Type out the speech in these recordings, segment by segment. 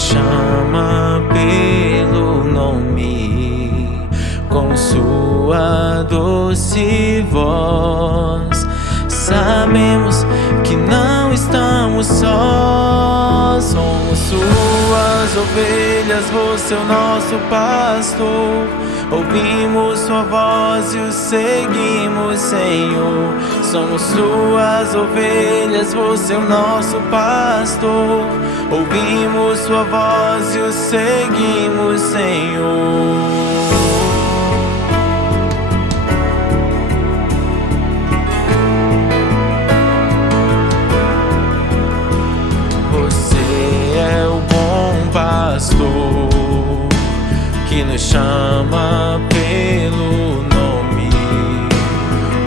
nos chama pelo nome, com sua doce voz. Sabemos que não estamos sós, somos suas ovelhas, você é o nosso pastor. Ouvimos sua voz e o seguimos, Senhor. Somos suas ovelhas, você é o nosso pastor. Ouvimos sua voz e o seguimos, Senhor. Que nos chama pelo nome,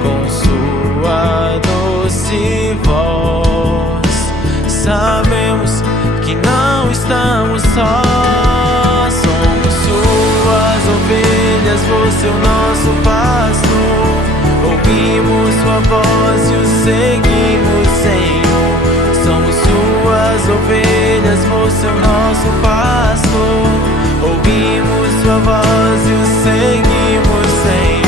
com sua doce voz. Sabemos que não estamos sós, somos suas ovelhas, você é o nosso pastor. Ouvimos sua voz e o seguimos, Senhor. Somos suas ovelhas, você é o nosso pastor. Ouvimos sua voz e o seguimos, Senhor.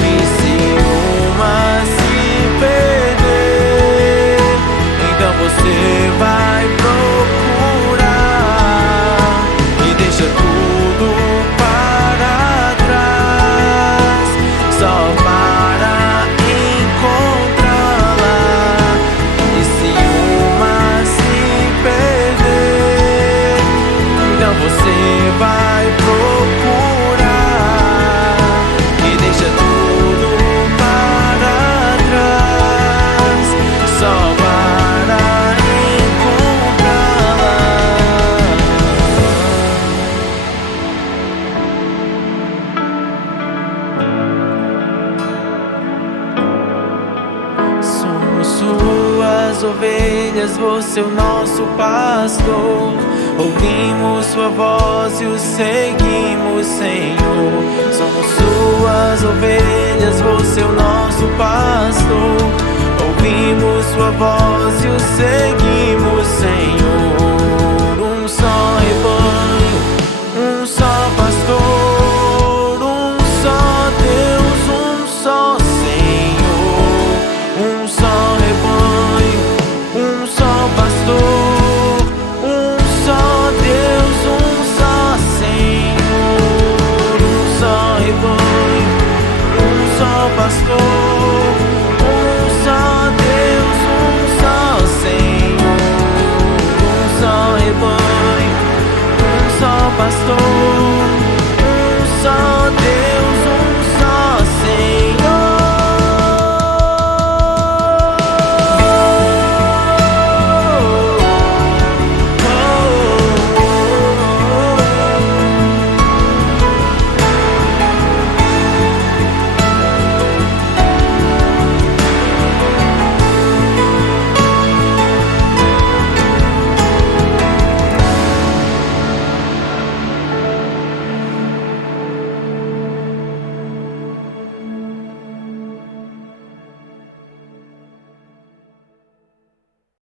E se uma se perder, então você vai procurar e deixa tudo para trás, só para encontrá-la. E se uma se perder, então você vai procurar e deixa tudo para trás, só para encontrá-la. Somos suas ovelhas, você é o nosso pastor. Ouvimos sua voz e o seguimos, Senhor. Somos suas ovelhas, você é o nosso pastor. Ouvimos sua voz e o seguimos, Senhor.